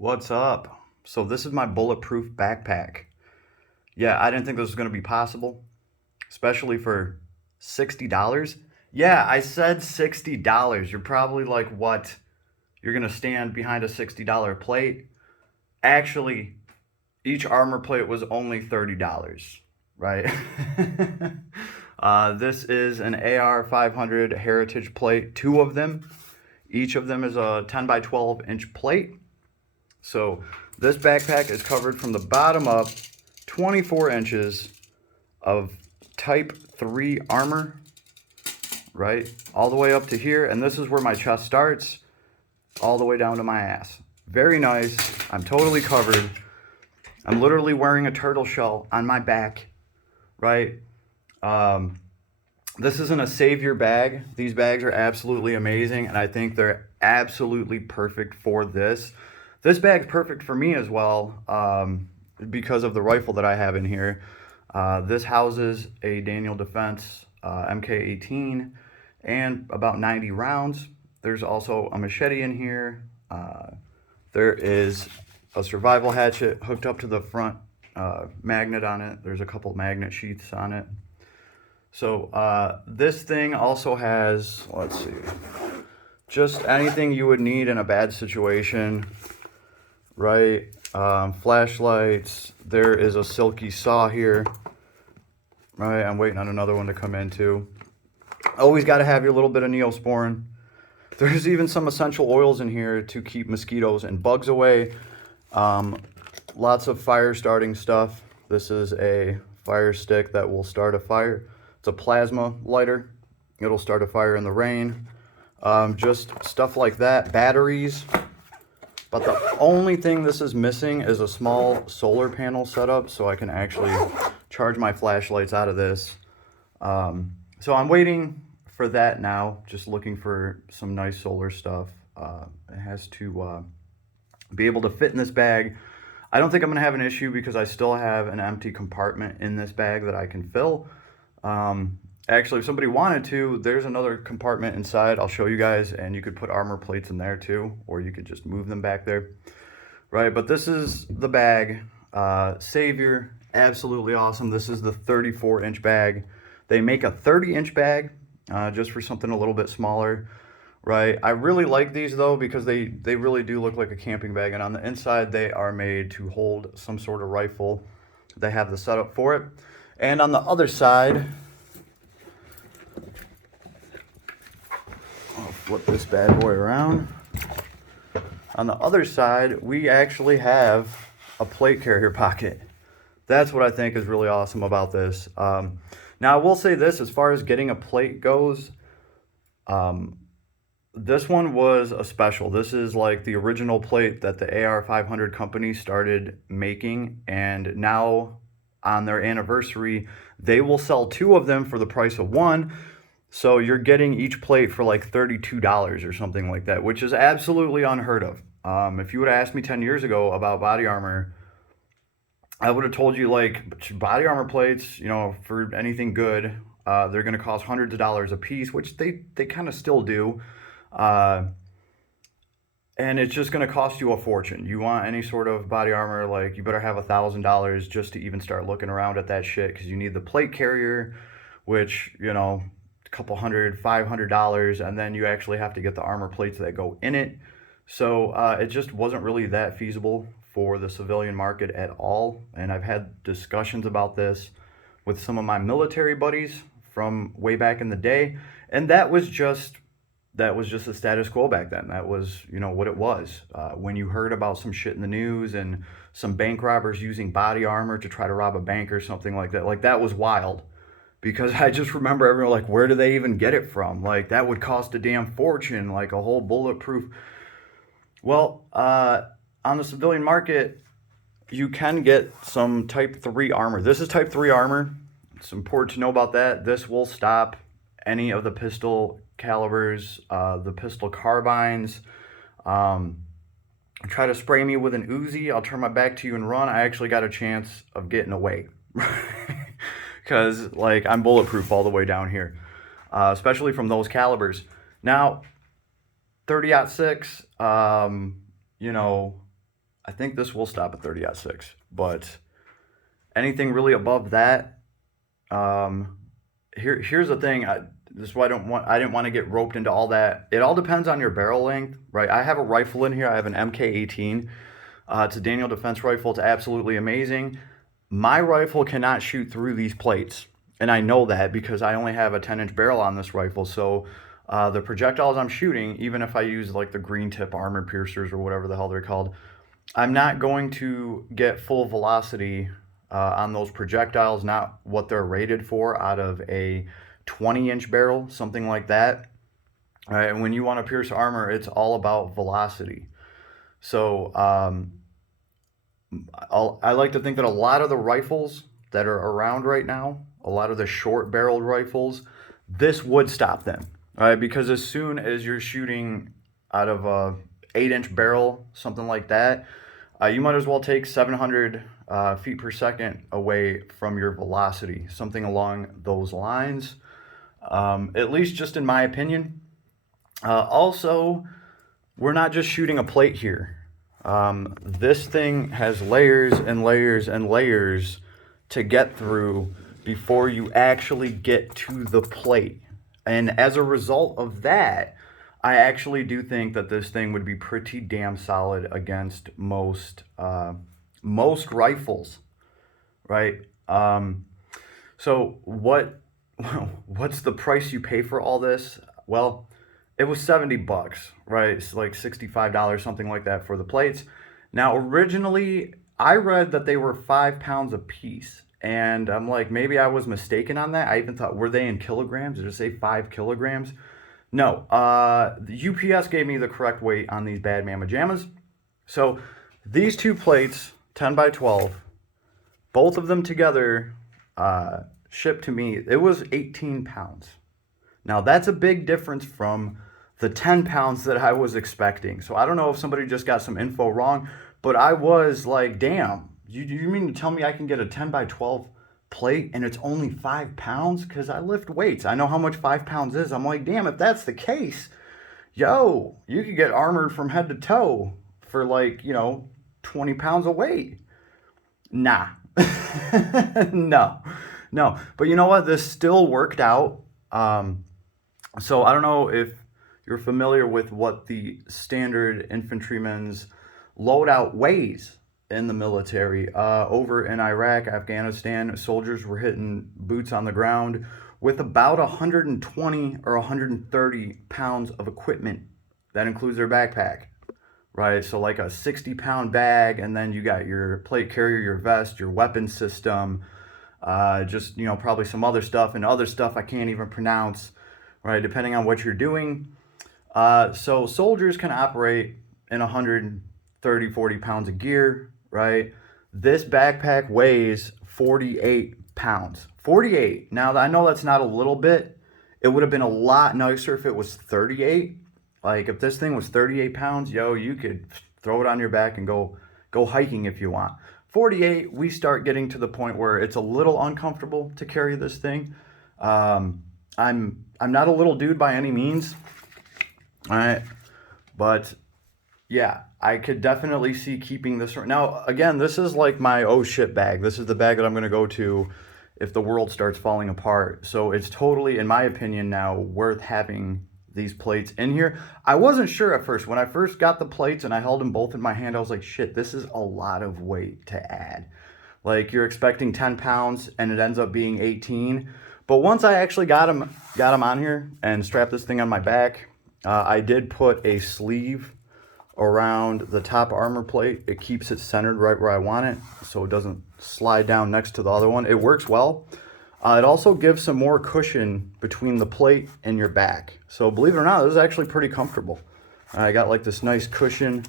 What's up? So this is my Bulletproof backpack. Yeah, I didn't think this was going to be possible, especially for $60. Yeah, I said $60. You're probably like, what? You're going to stand behind a $60 plate? Actually, each armor plate was only $30, right? This is an AR 500 Heritage plate, two of them. Each of them is a 10 by 12 inch plate. So this backpack is covered from the bottom up 24 inches of type 3 armor, right? All the way up to here. And this is where my chest starts, all the way down to my ass. Very nice. I'm totally covered. I'm literally wearing a turtle shell on my back, right? This isn't a savior bag. These bags are absolutely amazing, and I think they're absolutely perfect for this. This bag's perfect for me as well, because of the rifle that I have in here. This houses a Daniel Defense MK18 and about 90 rounds. There's also a machete in here. There is a survival hatchet hooked up to the front magnet on it. There's a couple magnet sheaths on it. So this thing also has, let's see, just anything you would need in a bad situation, right? Flashlights. There is a silky saw here, right? I'm waiting on another one to come in too. Always got to have your little bit of Neosporin. There's even some essential oils in here to keep mosquitoes and bugs away. Lots of fire starting stuff. This is a fire stick that will start a fire. It's a plasma lighter. It'll start a fire in the rain. Just stuff like that. Batteries. But the only thing this is missing is a small solar panel setup so I can actually charge my flashlights out of this. So I'm waiting for that now. Just looking for some nice solar stuff. It has to be able to fit in this bag. I don't think I'm going to have an issue because I still have an empty compartment in this bag that I can fill. Actually, if somebody wanted to, there's another compartment inside. I'll show you guys, and you could put armor plates in there too, or you could just move them back there. Right, but this is the bag. Savior, absolutely awesome. This is the 34-inch bag. They make a 30-inch bag just for something a little bit smaller. Right, I really like these though because they really do look like a camping bag, and on the inside they are made to hold some sort of rifle. They have the setup for it. And on the other side, I'll flip this bad boy around. On the other side, we actually have a plate carrier pocket. That's what I think is really awesome about this. Now I will say this, as far as getting a plate goes, this one was a special. This is like the original plate that the AR 500 company started making, and now on their anniversary, they will sell two of them for the price of one. So you're getting each plate for like $32 or something like that, which is absolutely unheard of. If you would have asked me 10 years ago about body armor, I would have told you like body armor plates, you know, for anything good, they're going to cost hundreds of dollars a piece, which they kind of still do. And it's just going to cost you a fortune. You want any sort of body armor, like you better have $1,000 just to even start looking around at that shit, because you need the plate carrier, which, you know, a couple hundred, $500, and then you actually have to get the armor plates that go in it. So it just wasn't really that feasible for the civilian market at all. And I've had discussions about this with some of my military buddies from way back in the day, and that was just the status quo back then. That was, you know, what it was. When you heard about some shit in the news and some bank robbers using body armor to try to rob a bank or something like that was wild. Because I just remember everyone like, where do they even get it from? Like, that would cost a damn fortune, like a whole bulletproof. Well, on the civilian market, you can get some type 3 armor. This is type 3 armor. It's important to know about that. This will stop any of the pistol calibers, the pistol carbines. Try to spray me with an Uzi, I'll turn my back to you and run. I actually got a chance of getting away. Because, like, I'm bulletproof all the way down here. Especially from those calibers. Now, 30-06, you know, I think this will stop at 30-06, but anything really above that, here's the thing. This is why I didn't want to get roped into all that. It all depends on your barrel length, right? I have a rifle in here. I have an MK18. It's a Daniel Defense rifle. It's absolutely amazing. My rifle cannot shoot through these plates, and I know that because I only have a 10-inch barrel on this rifle. So the projectiles I'm shooting, even if I use like the green tip armor piercers or whatever the hell they're called, I'm not going to get full velocity on those projectiles, not what they're rated for out of a 20-inch barrel, something like that. All right, and when you want to pierce armor, it's all about velocity. So I like to think that a lot of the rifles that are around right now, a lot of the short-barreled rifles, this would stop them. All right, because as soon as you're shooting out of a 8-inch barrel, something like that, you might as well take 700 feet per second away from your velocity, something along those lines, at least just in my opinion. Also, we're not just shooting a plate here. This thing has layers and layers and layers to get through before you actually get to the plate. And as a result of that, I actually do think that this thing would be pretty damn solid against most rifles, right? So what's the price you pay for all this? Well, it was $70, right? It's like $65, something like that for the plates. Now, originally, I read that they were 5 pounds a piece. And I'm like, maybe I was mistaken on that. I even thought, were they in kilograms? Did it say 5 kilograms? No, the UPS gave me the correct weight on these Bad Mama Jammas. So these two plates, 10 by 12, both of them together shipped to me, it was 18 pounds. Now that's a big difference from the 10 pounds that I was expecting. So I don't know if somebody just got some info wrong, but I was like, damn, you mean to tell me I can get a 10 by 12 plate and it's only 5 pounds? Because I lift weights. I know how much 5 pounds is. I'm like, damn, if that's the case, yo, you could get armored from head to toe for like, 20 pounds of weight. Nah. No. But you know what? This still worked out. So I don't know if you're familiar with what the standard infantryman's loadout weighs in the military. Over in Iraq, Afghanistan, soldiers were hitting boots on the ground with about 120 or 130 pounds of equipment. That includes their backpack, right? So like a 60-pound bag, and then you got your plate carrier, your vest, your weapon system, just, probably some other stuff, and other stuff I can't even pronounce, right? Depending on what you're doing. So soldiers can operate in 130, 40 pounds of gear, right? This backpack weighs 48 pounds. 48. Now, I know that's not a little bit. It would have been a lot nicer if it was 38. Like, if this thing was 38 pounds, yo, you could throw it on your back and go hiking if you want. 48, we start getting to the point where it's a little uncomfortable to carry this thing. I'm not a little dude by any means. All right. But yeah, I could definitely see keeping this. Now, again, this is like my oh shit bag. This is the bag that I'm going to go to if the world starts falling apart. So it's totally, in my opinion now, worth having these plates in here. I wasn't sure at first. When I first got the plates and I held them both in my hand, I was like, shit, this is a lot of weight to add. Like, you're expecting 10 pounds and it ends up being 18. But once I actually got them on here and strapped this thing on my back, I did put a sleeve around the top armor plate. It keeps it centered right where I want it, so it doesn't slide down next to the other one. It works well. It also gives some more cushion between the plate and your back. So believe it or not, this is actually pretty comfortable. I got like this nice cushion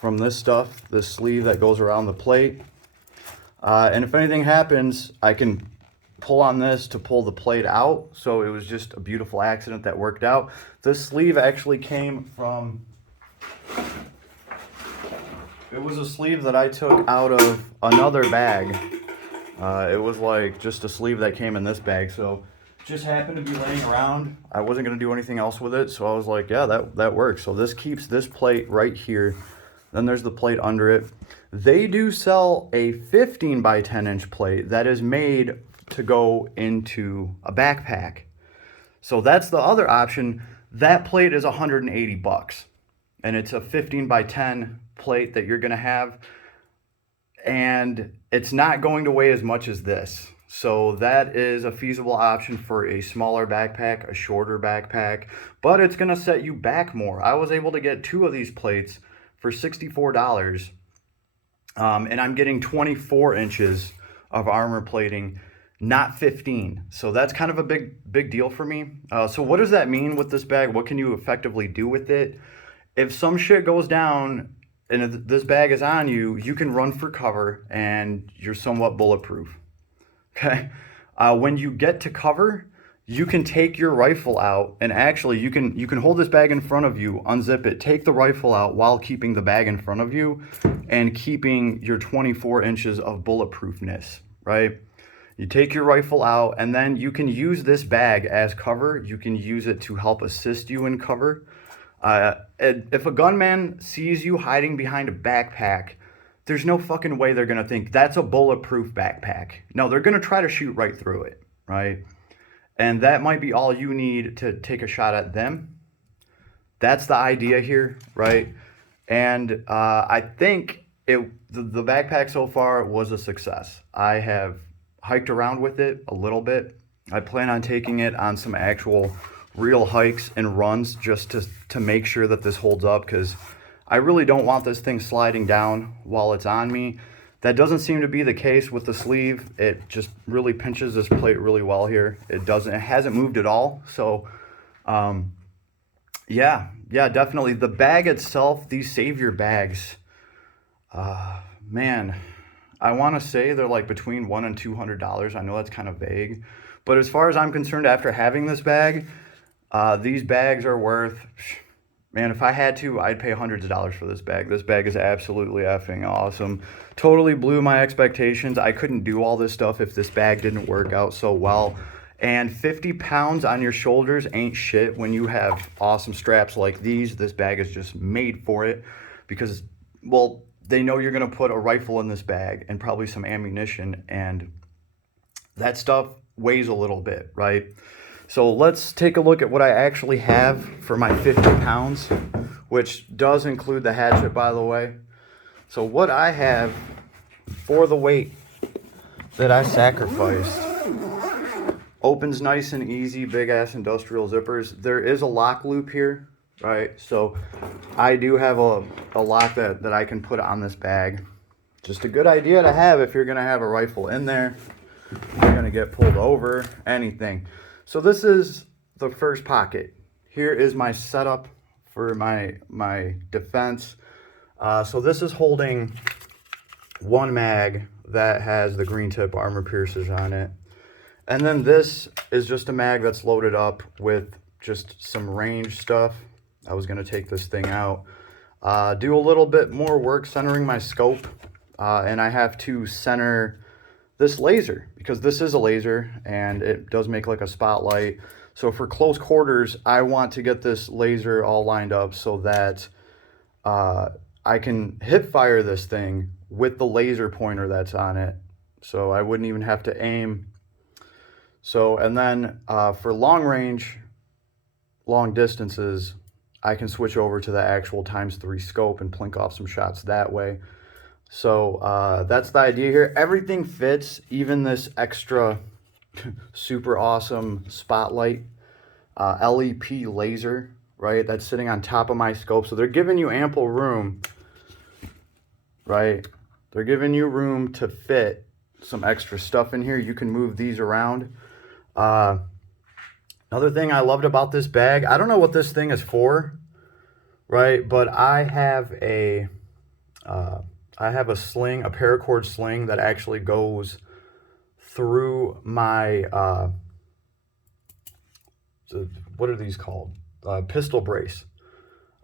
from this stuff, this sleeve that goes around the plate. And if anything happens, I can pull on this to pull the plate out. So it was just a beautiful accident that worked out. This sleeve actually came from, it was a sleeve that I took out of another bag. It was like just a sleeve that came in this bag. So just happened to be laying around. I wasn't going to do anything else with it. So I was like, yeah, that works. So this keeps this plate right here Then there's the plate under it. They do sell a 15 by 10 inch plate that is made to go into a backpack. So that's the other option. That plate is 180 bucks. And it's a 15 by 10 plate that you're going to have. And it's not going to weigh as much as this. So that is a feasible option for a smaller backpack, a shorter backpack, but it's going to set you back more. I was able to get 2 of these plates for $64, and I'm getting 24 inches of armor plating, not 15. So that's kind of a big deal for me. So what does that mean with this bag? What can you effectively do with it? If some shit goes down and if this bag is on you, you can run for cover and you're somewhat bulletproof. Okay. When you get to cover, you can take your rifle out, and actually you can hold this bag in front of you, unzip it, take the rifle out while keeping the bag in front of you and keeping your 24 inches of bulletproofness, right? You take your rifle out, and then you can use this bag as cover. You can use it to help assist you in cover. If a gunman sees you hiding behind a backpack, there's no fucking way they're going to think that's a bulletproof backpack. No, they're going to try to shoot right through it, right? And that might be all you need to take a shot at them. That's the idea here, right? And I think the backpack so far was a success. I have hiked around with it a little bit. I plan on taking it on some actual real hikes and runs just to make sure that this holds up, because I really don't want this thing sliding down while it's on me. That doesn't seem to be the case with the sleeve. It just really pinches this plate really well here. It hasn't moved at all. So, yeah, definitely. The bag itself, these Savior bags, man, I want to say they're like between $100 and $200. I know that's kind of vague, but as far as I'm concerned, after having this bag, these bags are worth, man, if I had to, I'd pay hundreds of dollars for this bag. This bag is absolutely effing awesome. Totally blew my expectations. I couldn't do all this stuff if this bag didn't work out so well. And 50 pounds on your shoulders ain't shit when you have awesome straps like these. This bag is just made for it because, well, they know you're going to put a rifle in this bag and probably some ammunition, and that stuff weighs a little bit, right? So let's take a look at what I actually have for my 50 pounds, which does include the hatchet, by the way. So what I have for the weight that I sacrificed opens nice and easy, big ass industrial zippers. There is a lock loop here, right? So I do have a lock that I can put on this bag. Just a good idea to have if you're gonna have a rifle in there, you're gonna get pulled over, anything. So this is the first pocket. Here is my setup for my defense. So this is holding one mag that has the green tip armor piercers on it. And then this is just a mag that's loaded up with just some range stuff. I was gonna take this thing out, do a little bit more work centering my scope, and I have to center this laser because this is a laser and it does make like a spotlight. So for close quarters, I want to get this laser all lined up so that I can hip fire this thing with the laser pointer that's on it. So I wouldn't even have to aim. So, and then for long range, long distances, I can switch over to the actual ×3 scope and plink off some shots that way. So that's the idea here. Everything fits, even this extra super awesome spotlight LEP laser, right? That's sitting on top of my scope. So they're giving you ample room, right? They're giving you room to fit some extra stuff in here. You can move these around. Another thing I loved about this bag, I don't know what this thing is for, right? But I have a sling, a paracord sling that actually goes through my, what are these called? Pistol brace.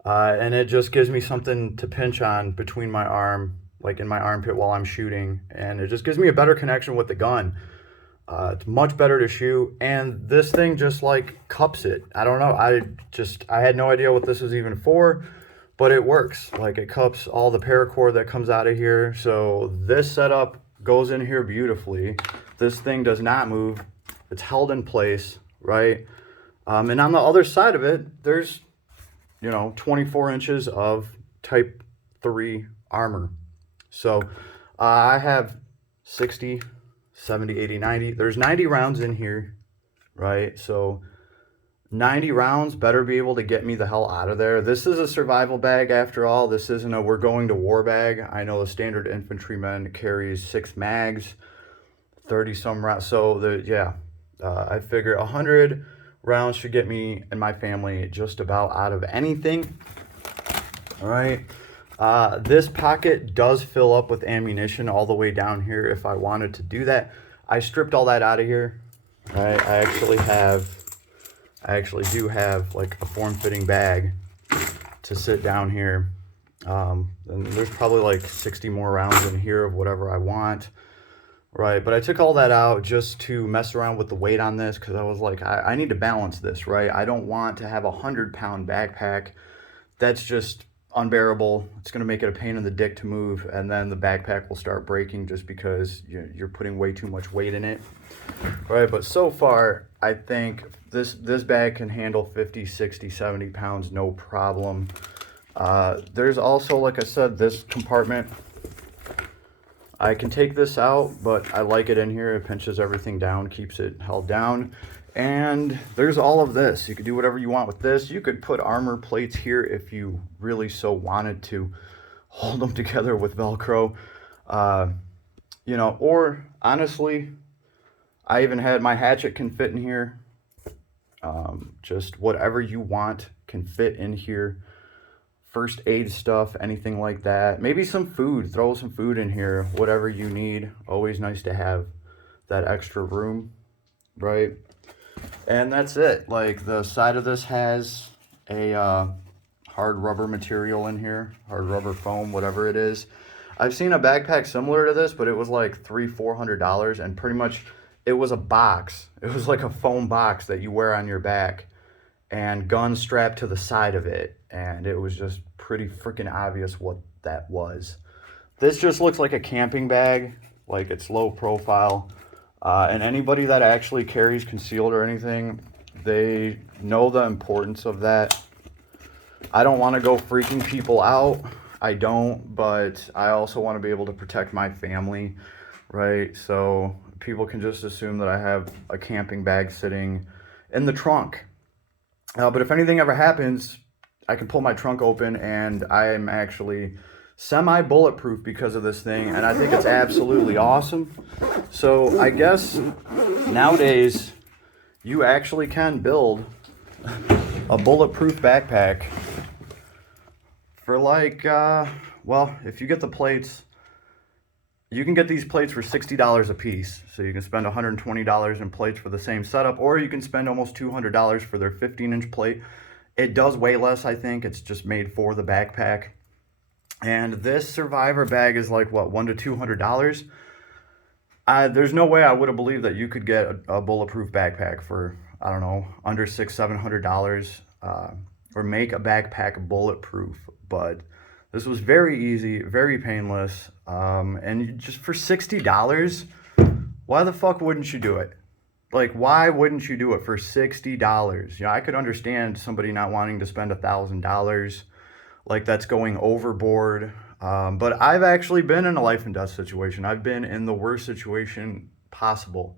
And it just gives me something to pinch on between my arm, like in my armpit while I'm shooting. And it just gives me a better connection with the gun. It's much better to shoot. And this thing just like cups it. I don't know. I had no idea what this was even for. but it works. Like, it cups all the paracord that comes out of here. So this setup goes in here beautifully. This thing does not move. It's held in place, right? And on the other side of it, there's, 24 inches of type 3 armor. So I have 60, 70, 80, 90. There's 90 rounds in here, right? So 90 rounds better be able to get me the hell out of there. This is a survival bag after all. This isn't a we're going to war bag. I know the standard infantryman carries 6 mags, 30 some rounds. So I figure 100 rounds should get me and my family just about out of anything. All right. This pocket does fill up with ammunition all the way down here if I wanted to do that. I stripped all that out of here. All right. I actually do have like a form-fitting bag to sit down here. And there's probably like 60 more rounds in here of whatever I want. Right, but I took all that out just to mess around with the weight on this because I was like, I need to balance this, right? I don't want to have a 100-pound backpack. That's just unbearable. It's going to make it a pain in the dick to move, and then the backpack will start breaking just because you're putting way too much weight in it. Right, but so far, I think this bag can handle 50, 60, 70 pounds, no problem. There's also, like I said, this compartment. I can take this out, but I like it in here. It pinches everything down, keeps it held down. And there's all of this. You could do whatever you want with this. You could put armor plates here if you really so wanted to hold them together with Velcro. Or honestly, I even had my hatchet can fit in here. Just whatever you want can fit in here. First aid stuff, anything like that. Maybe some food, throw some food in here, whatever you need. Always nice to have that extra room, right? And that's it. Like, the side of this has a hard rubber material in here, hard rubber foam, whatever it is. I've seen a backpack similar to this, but it was like $300-400, and pretty much it was a box. It was like a foam box that you wear on your back, and guns strapped to the side of it, and it was just pretty freaking obvious what that was. This just looks like a camping bag, like it's low profile, and anybody that actually carries concealed or anything, they know the importance of that. I don't want to go freaking people out. I don't, but I also want to be able to protect my family, right? So people can just assume that I have a camping bag sitting in the trunk. But if anything ever happens, I can pull my trunk open, and I am actually semi-bulletproof because of this thing, and I think it's absolutely awesome. So I guess nowadays you actually can build a bulletproof backpack for like, if you get the plates, you can get these plates for $60 a piece. So you can spend $120 in plates for the same setup, or you can spend almost $200 for their 15-inch plate. It does weigh less, I think. It's just made for the backpack. And this Survivor bag is like, what, $100 to $200? There's no way I would have believed that you could get a bulletproof backpack for, I don't know, under $600-700, or make a backpack bulletproof. But this was very easy, very painless, and just for $60, why the fuck wouldn't you do it? Like, why wouldn't you do it for $60? I could understand somebody not wanting to spend $1,000, like that's going overboard. But I've actually been in a life and death situation. I've been in the worst situation possible,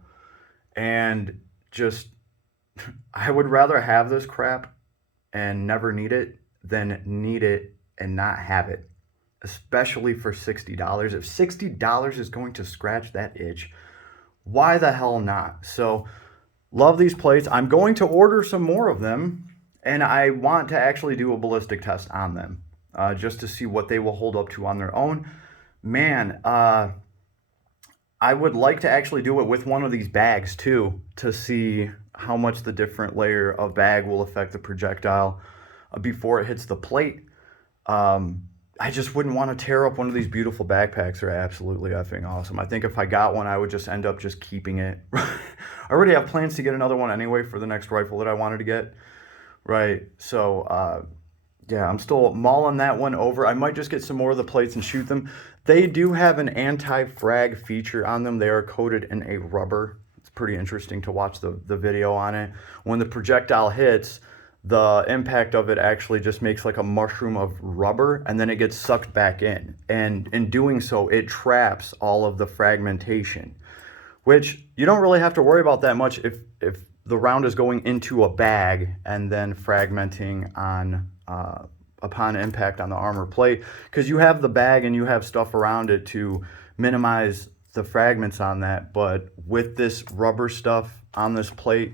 and just, I would rather have this crap and never need it than need it and not have it, especially for $60. If $60 is going to scratch that itch, why the hell not? So, love these plates. I'm going to order some more of them, and I want to actually do a ballistic test on them, just to see what they will hold up to on their own. Man, I would like to actually do it with one of these bags too, to see how much the different layer of bag will affect the projectile before it hits the plate. I just wouldn't want to tear up one of these beautiful backpacks. They're absolutely effing awesome. I think if I got one, I would just end up just keeping it. I already have plans to get another one anyway for the next rifle that I wanted to get. Right. So, Yeah, I'm still mulling that one over. I might just get some more of the plates and shoot them. They do have an anti-frag feature on them. They are coated in a rubber. It's pretty interesting to watch the video on it. When the projectile hits, the impact of it actually just makes like a mushroom of rubber, and then it gets sucked back in. And in doing so, it traps all of the fragmentation, which you don't really have to worry about that much if the round is going into a bag and then fragmenting on upon impact on the armor plate, because you have the bag and you have stuff around it to minimize the fragments on that. But with this rubber stuff on this plate,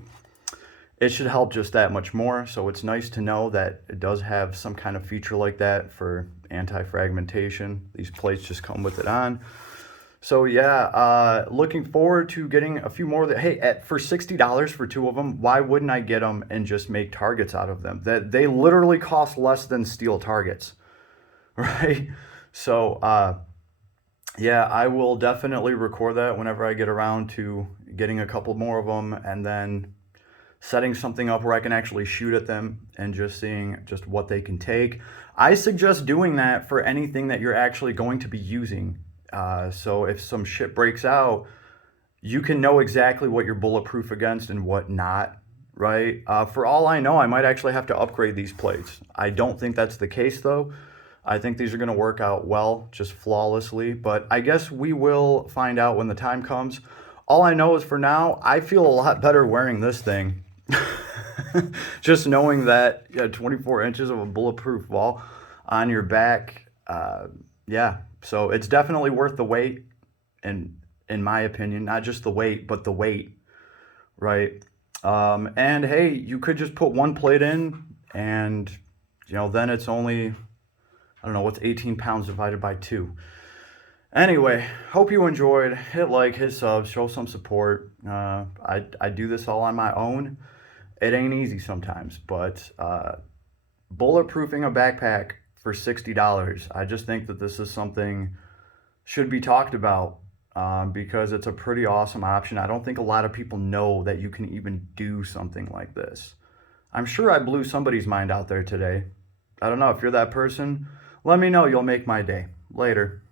it should help just that much more. So it's nice to know that it does have some kind of feature like that for anti-fragmentation. These plates just come with it on. So yeah, looking forward to getting a few more. Hey, for $60 for two of them, why wouldn't I get them and just make targets out of them? That they literally cost less than steel targets, right? So yeah, I will definitely record that whenever I get around to getting a couple more of them, and then setting something up where I can actually shoot at them and just seeing just what they can take. I suggest doing that for anything that you're actually going to be using. So if some shit breaks out, you can know exactly what you're bulletproof against and what not, right? For all I know, I might actually have to upgrade these plates. I don't think that's the case though. I think these are going to work out well, just flawlessly, but I guess we will find out when the time comes. All I know is for now, I feel a lot better wearing this thing. Just knowing that you had 24 inches of a bulletproof ball on your back, yeah. So it's definitely worth the wait, in my opinion. Not just the weight, but the weight, right? And hey, you could just put one plate in, and then it's only, I don't know, what's 18 pounds divided by 2. Anyway, hope you enjoyed. Hit like, hit sub, show some support. I do this all on my own. It ain't easy sometimes, but bulletproofing a backpack for $60, I just think that this is something should be talked about, because it's a pretty awesome option. I don't think a lot of people know that you can even do something like this. I'm sure I blew somebody's mind out there today. I don't know if you're that person. Let me know. You'll make my day. Later.